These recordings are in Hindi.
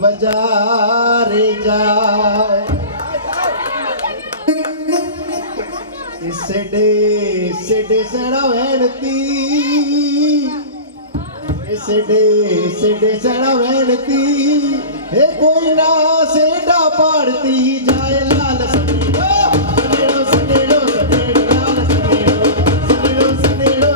बजारे जाए सेडे सड़ा वैनती सेडे सड़ा वैनती हे कोई ना सेडा पाड़ती जाए लाल सनेड़ो सनेड़ो सनेड़ो सनेड़ो लाल सनेड़ो सनेड़ो सनेड़ो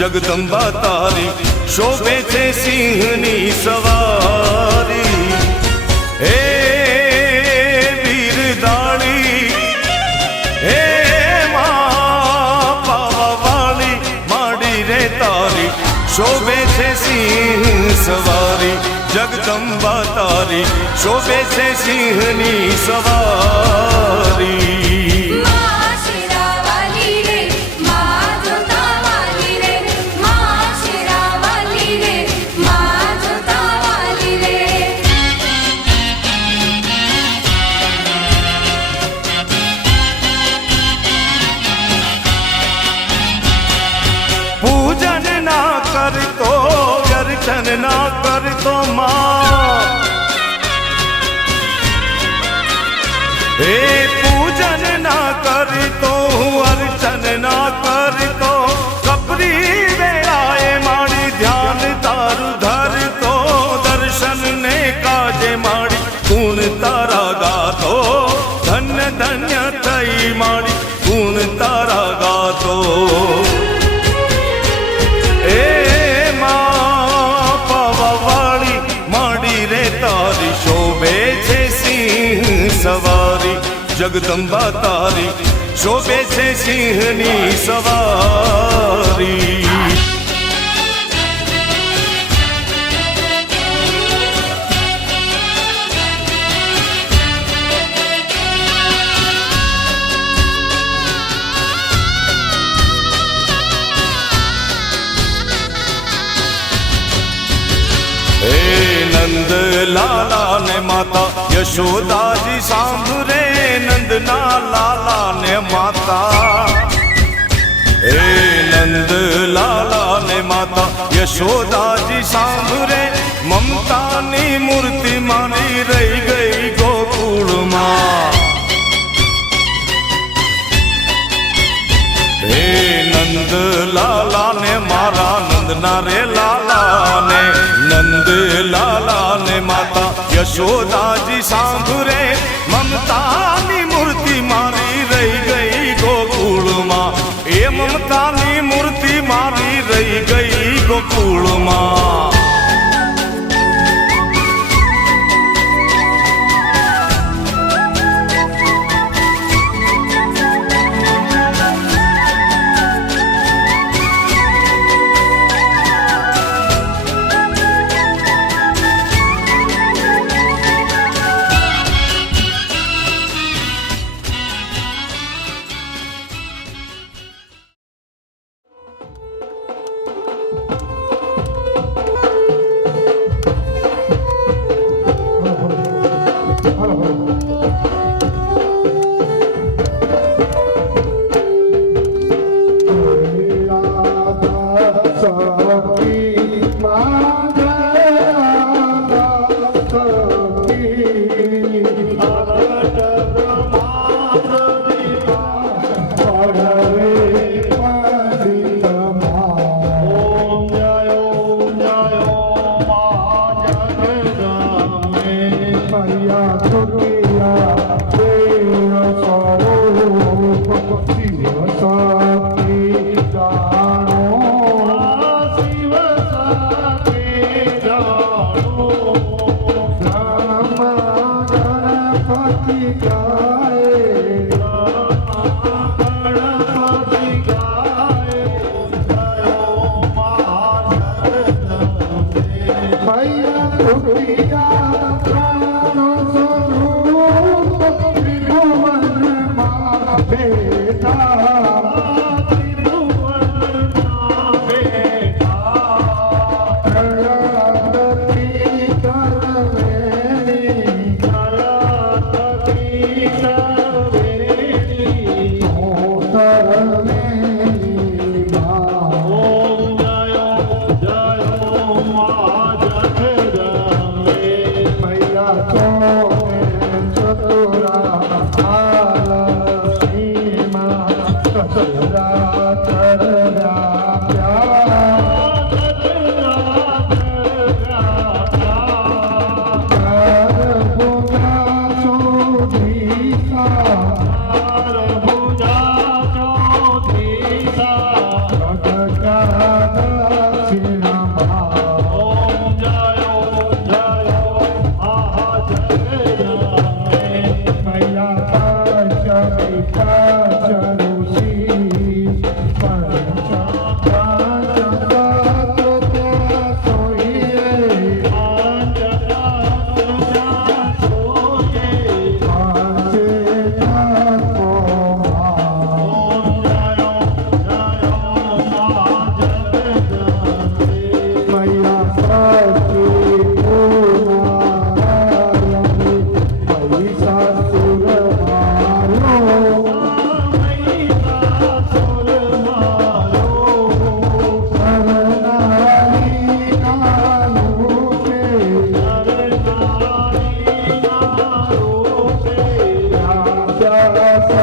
जगदंबा तारी शोभे छे सिंहनी सवारी हे वीरदाणी हे मां पावावाली શોભે છે સિંહ સવારી જગદંબા તારી શોભે છે સિંહની સવારી પૂજન ના કરતો અર્ચન ના કરતો માં હે પૂજન ના કરતો અર્ચન ના કરતો કપરી વેળાએ મારી ધ્યાન તારું ધરતો દર્શન ને કાજે મારી ગુણ તારા ગાતો ધન્ય ધન્ય થઈ મારી ગુણ તારા ગાતો શોભે છે સિંહ સવારી જગદંબા તારી શોભે છે સિંહની સવારી નંદ લાલા ને માતા યશોદાજી સાંભળે નંદના લાલા ને માતા હે નંદ લાલા ને માતા યશોદાજી સાંભળે મમતાની મૂર્તિ માની રહી ગઈ ગોકુળમાં હે નંદ લાલા ને મારા નંદના રે લાલા ને નંદ લાલા ને માતા યશોદાજી સાંભળે મમતાની મૂર્તિ મારી રહી ગઈ ગોકુળમાં એ મમતાની મૂર્તિ મારી રહી ગઈ ગોકુળમાં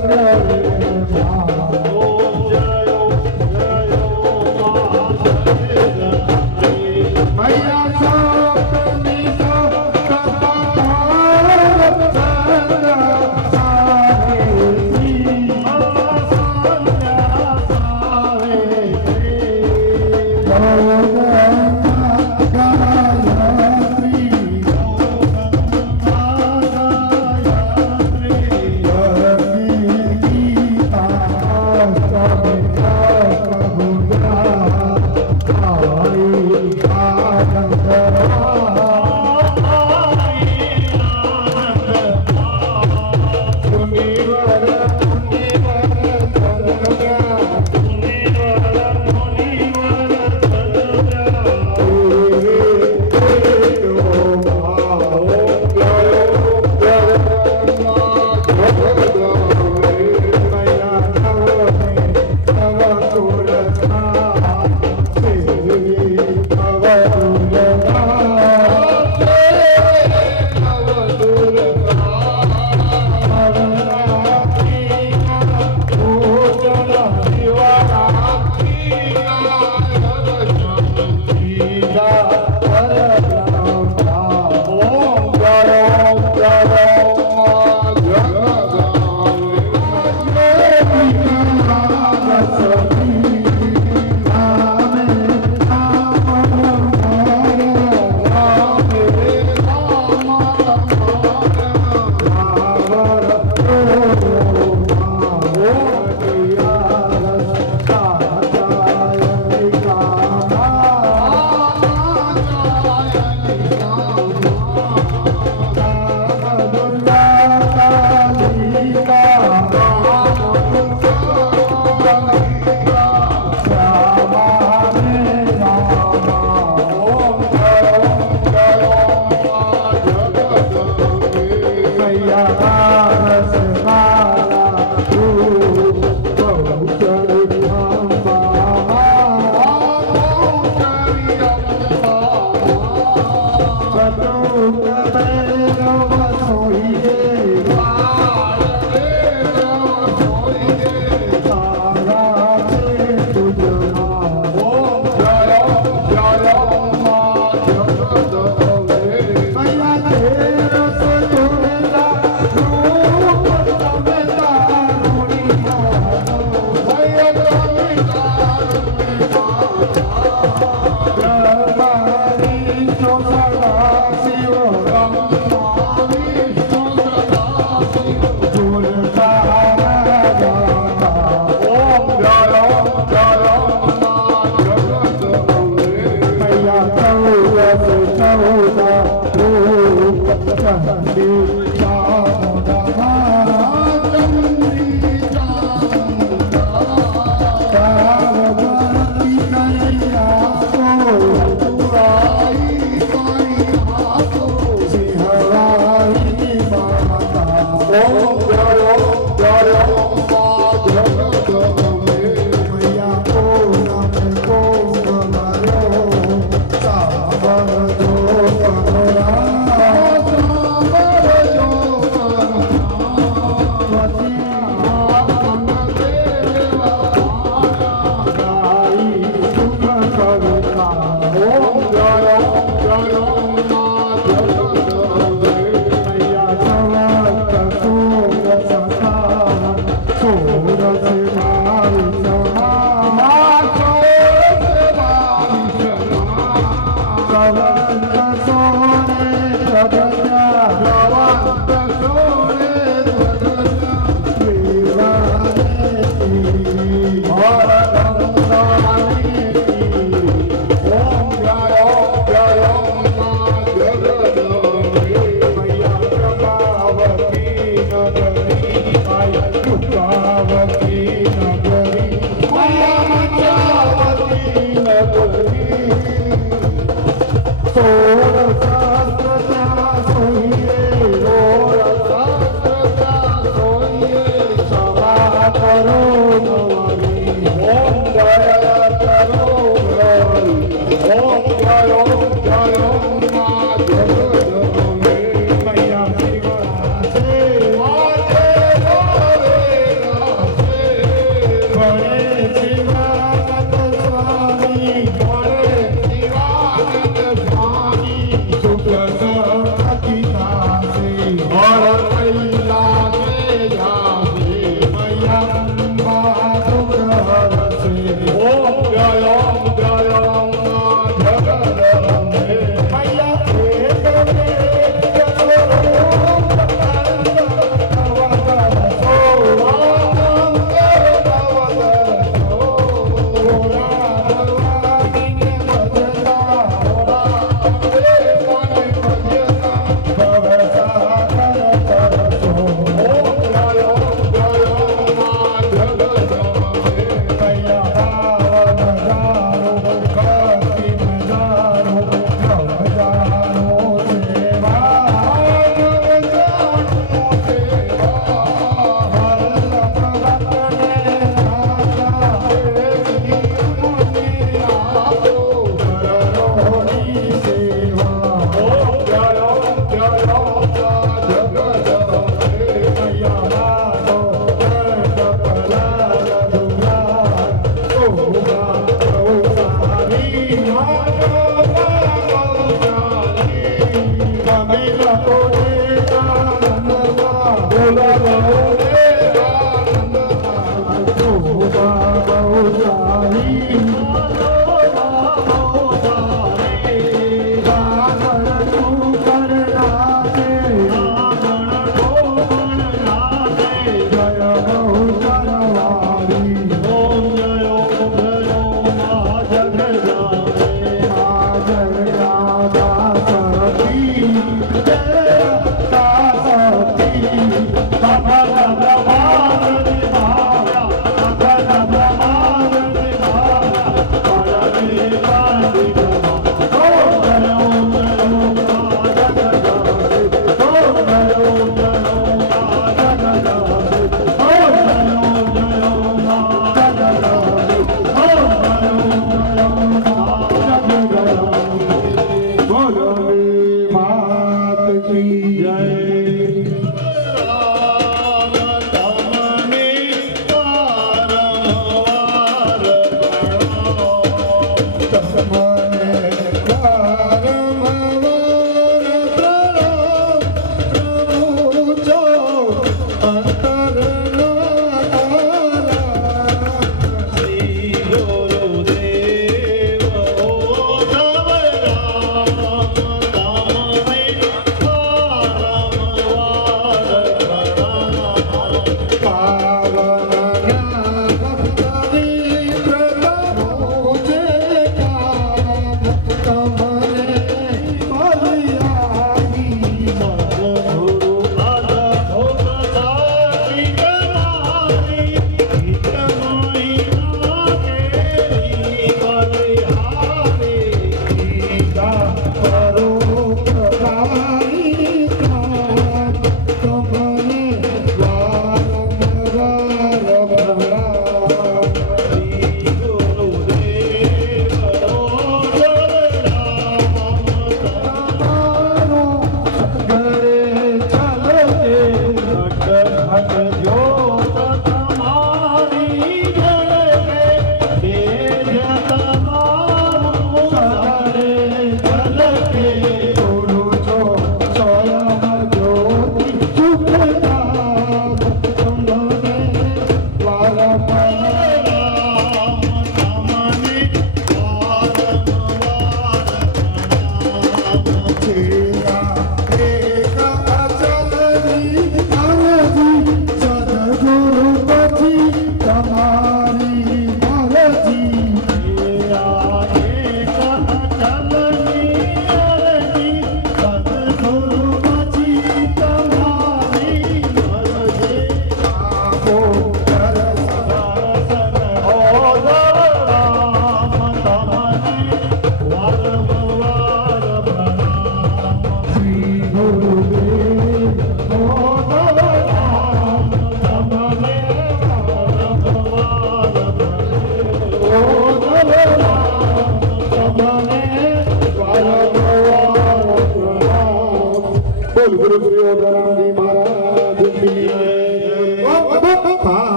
Thank you.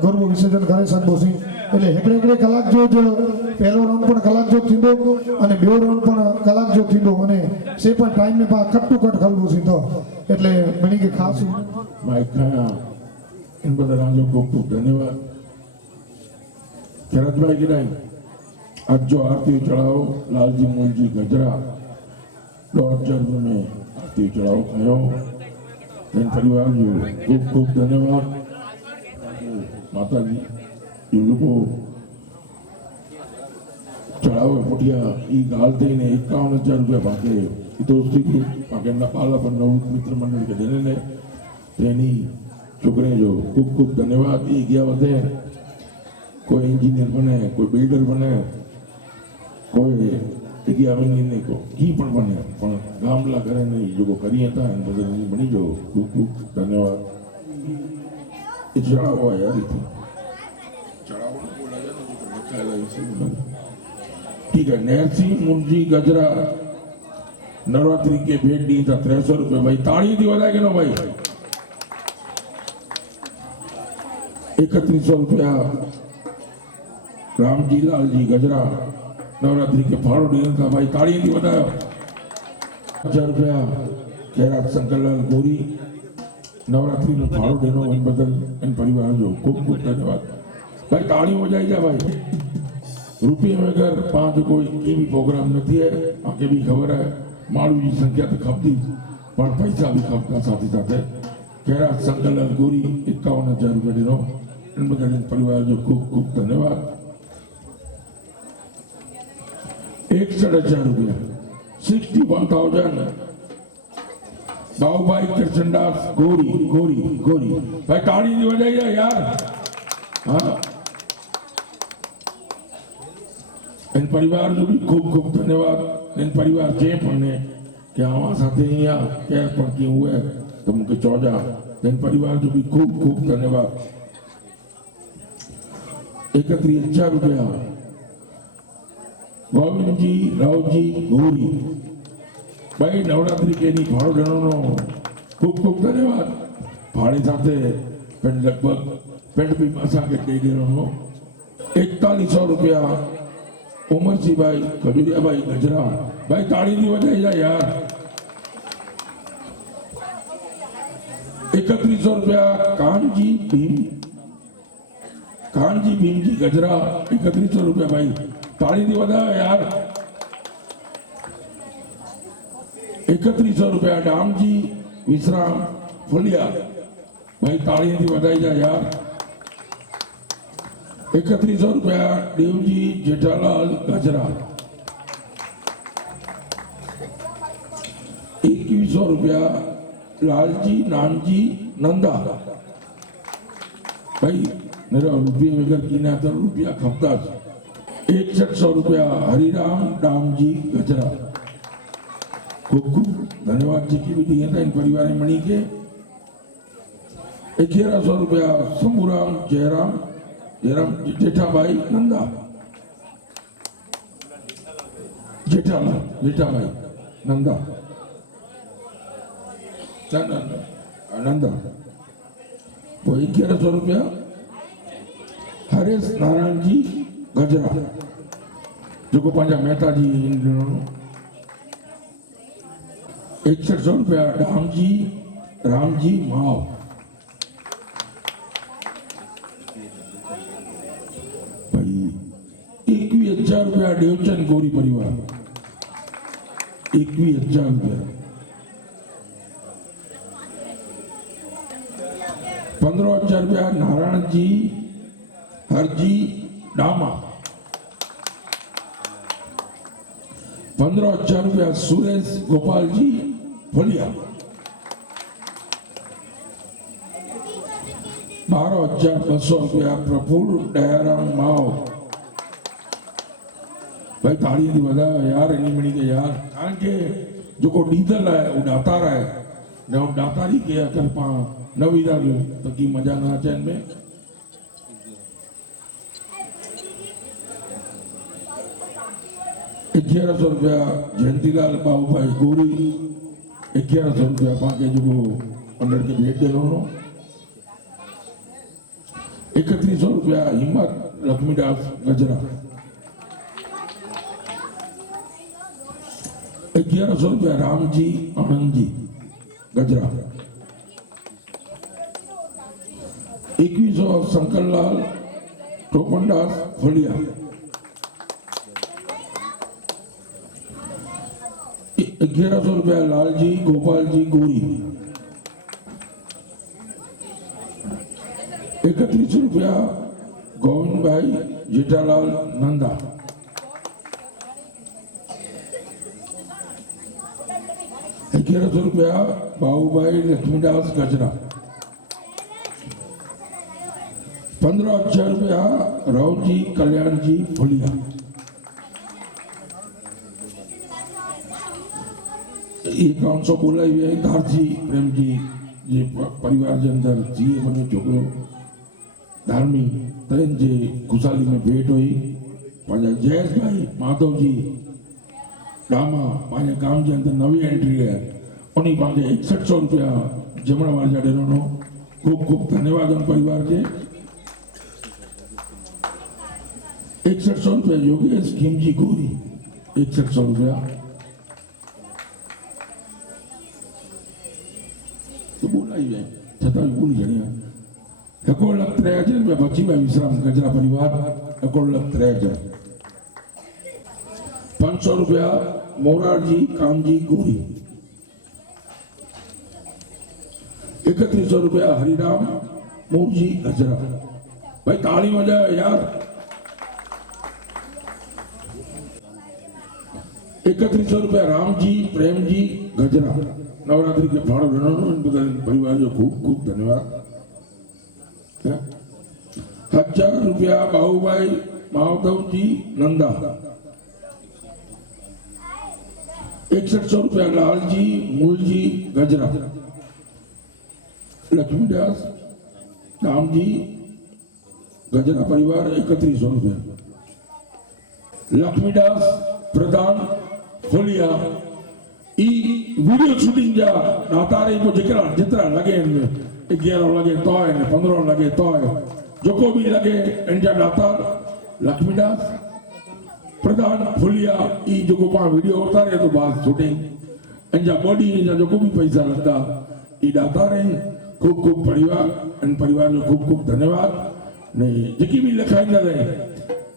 ગરબો વિસર્જન કરે શકબો એટલે હેકડે કલાક જો પહેલો રાઉન્ડ પણ કલાક જો થींदो અને બીજો રાઉન્ડ પણ કલાક જો थींदो અને સે પણ ટાઈમ में पा कट टू कट खलबो थींदो એટલે બની કે ખાસ माइक खाया इन बदलांजो खूब धन्यवाद शरद भाई गिराई आज जो आरती चढ़ाओ लालजी मूलजी गजरा 2000 में आरती चढ़ाओ खायो इन परिवार जो खूब धन्यवाद माता जी ये लोगों चढ़ाओ पुटिया ई गालते ने 51,000 रुपया बाके दोस्ती ग्रुप बाके ना पाला पर नव मित्र मंडल के देने ने तेनी छोकरे जो खूब धन्यवाद ये गया होते कोई इंजीनियर बने कोई बिल्डर बने कोई गया नहीं को की पण बने पण गामला करे नहीं जो करिए था इन बदल बनी जो खूब धन्यवाद चढ़ाओ यार इतना चढ़ाओ बोला जाए ठीक है नरसिंह मुंजी गजरा नवरात्रि के भेंट दी था 300 रुपए भाई ताड़ी दी वाला के नो भाई 3100 रुपया रामजी लाल जी गजरा नवरात्रि के फाड़ो दी था भाई ताड़ी दी बताया 1000 रुपया केरा शंकरलाल गोरी नवरात्रि में फाड़ो देनो इन बदल इन परिवार जो खूब धन्यवाद भाई ताड़ी हो जाएगा भाई रुपये में अगर 5 कोई की भी प्रोग्राम नहीं है आगे भी खबर है मालू की संख्या तो खपती पर पैसा भी खपता साथ ही साथ है केरा शंकरलाल गोरी 51,000 रुपये दिनो इन बदल इन परिवार जो खूब धन्यवाद 61,000 रुपया 61,000 बाबूभाई कृष्णदास गोरी गोरी गोरी भाई ताड़ी नहीं बजाइए यार हाँ इन परिवार जो भी खूब धन्यवाद इन परिवार जे पढ़ने कि आवा साथे यहाँ क्या पण की हुए तो मुझे चौजा इन परिवार जो भी खूब धन्यवाद 31,000 रुपया गोविंद जी राव जी गोरी भाई नवरात्रि के नहीं भाड़ो देनो खूब धन्यवाद भाड़े साथे पेंट लगभग पेंट भी पासा के दे देनो 4100 रुपया उमर जी भाई खजूरिया भाई गजरा भाई ताड़ी नहीं बजाई जा यार 3100 रुपया कानजी भीम जी गजरा 3100 रुपया भाई ताड़ी नहीं बजाओ यार 3100 रुपया डाम जी विश्राम फुलिया भाई ताड़ी नहीं बजाई जा यार 3100 रुपया देवजी जेठालाल गजरा 2100 रुपया लालजी नामजी नंदा भाई मेरा रुपये वगैरह की ना तो रुपया खपता 6100 रुपया हरिराम डामजी गजरा खूब धन्यवाद जी की भी दिए था इन परिवार मणि के 1100 रुपया शंभुराम जयराम जेठाभाई नंदा जेठाभाई नंदा नंदा वो 1100 रुपया हरेश नारायण जी गजरा जो को पंजा मेहता जी 6100 रुपया रामजी माव भाई 21,000 रुपया देवचंद गोरी परिवार 21,000 रुपया 15,000 रुपया नारायण जी हरजी डामा 15,000 रुपया सुरेश गोपाल जी फलिया 12,200 रुपया प्रफुल्ल दयाराम माव भाई ताड़ी थी बजा यार इन्हीं मिनी के यार कारण के जो को डीजल है वो दातार है न वो दातारी के अकर पा नवीदा जो तो की मजा ना चैन में 1100 रुपया जयंतीलाल बाबू भाई गोरी 1100 रुपया पाके जो अंदर के भेट दे लो 3100 रुपया हिम्मत लक्ष्मीदास गजरा ₹1100 रामजी आनंदजी गजरा। 2100 शंकरलाल टोपनदास फलिया। 1100 लालजी गोपालजी गोरी। 3100 गोविंद भाई जेठालाल नंदा। 1100 बाबूभाई लक्ष्मीदास गजरा। 15,000 रावजी कल्याणजी फुलिया। 5100 बोलाई हुई धारजी प्रेमजी जे परिवार के अंदर जीए बनो छोकरो धार्मी तन जे खुशाली में भेंट हुई। पांजा जयेश भाई माधव जी डामा पांजा गांव के अंदर नवी एंट्री है उन्हीं पांजे ₹6100 जमणवार जा डेनो खूब खूब धन्यवाद उन परिवार के। ₹6100 योगेश खीमजी गोरी। ₹6100 तो बोलाई है छता भी भूल गया। 1,03,000 बची में विश्राम गजरा परिवार। 1,03,000। ₹500 मोरारजी कामजी गोरी। 3100 हरिराम मूर्जी गजरा। भाई ताली बजाओ यार। 3100 रामजी प्रेमजी गजरा। नवरात्रि के फाड़ो परिवार जो खूब खूब धन्यवाद। ₹1000 बाबूभाई माधव जी नंदा। 6100 लालजी मूलजी गजरा। लक्ष्मीदास रामजी गजरा परिवार। 3100 लक्ष्मीदास प्रधान फुलिया। ई वीडियो शूटिंग जा नातारे को जितना लगे इनमें 11 लगे तो है 15 लगे तो है जो को भी लगे इंजा नाता लक्ष्मीदास प्रधान फुलिया। ई जो को पा वीडियो उतारे तो बात शूटिंग इंजा बॉडी इंजा जो को भी पैसा लगता ई दाता रहे। खूब खूब परिवार जो खूब खूब धन्यवाद। नहीं जेकी भी लिखाईंदा रहे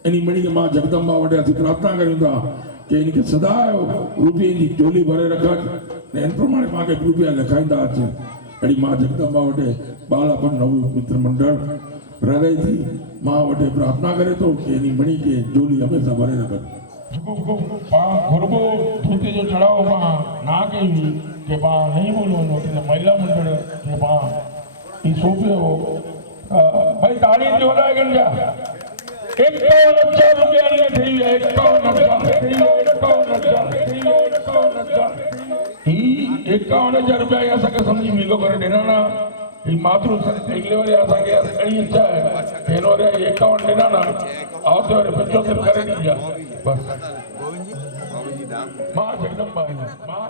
इनी मणी के मां जगदम्बा वटे असीं प्रार्थना करूं था कि इनके सदा रुपये की चोली भरे रखत इन प्रमाणे मां के रुपया लिखाईंदा अचे। अड़ी मां जगदम्बा वटे बालापन नव मित्र मंडल हृदय थी मां वटे प्रार्थना करे तो कि इनी मणी के चोली हमेशा भरे रखत। घुरबो धोते जो चढ़ाओ मां ना कही के बा नहीं बोलो तो महिला मंडल के बा ई सोपियो भाई ताली जो वधाए गंजा। 51,000 ने थी है। 51,000 रुपया असा के समझी मिलो करे देना ना ई मातृ संस्था वाले असा के अड़ी अच्छा है एनो रे 51 देना ना आवते रे 75 करे दिया बस। मां जगदम्बा मां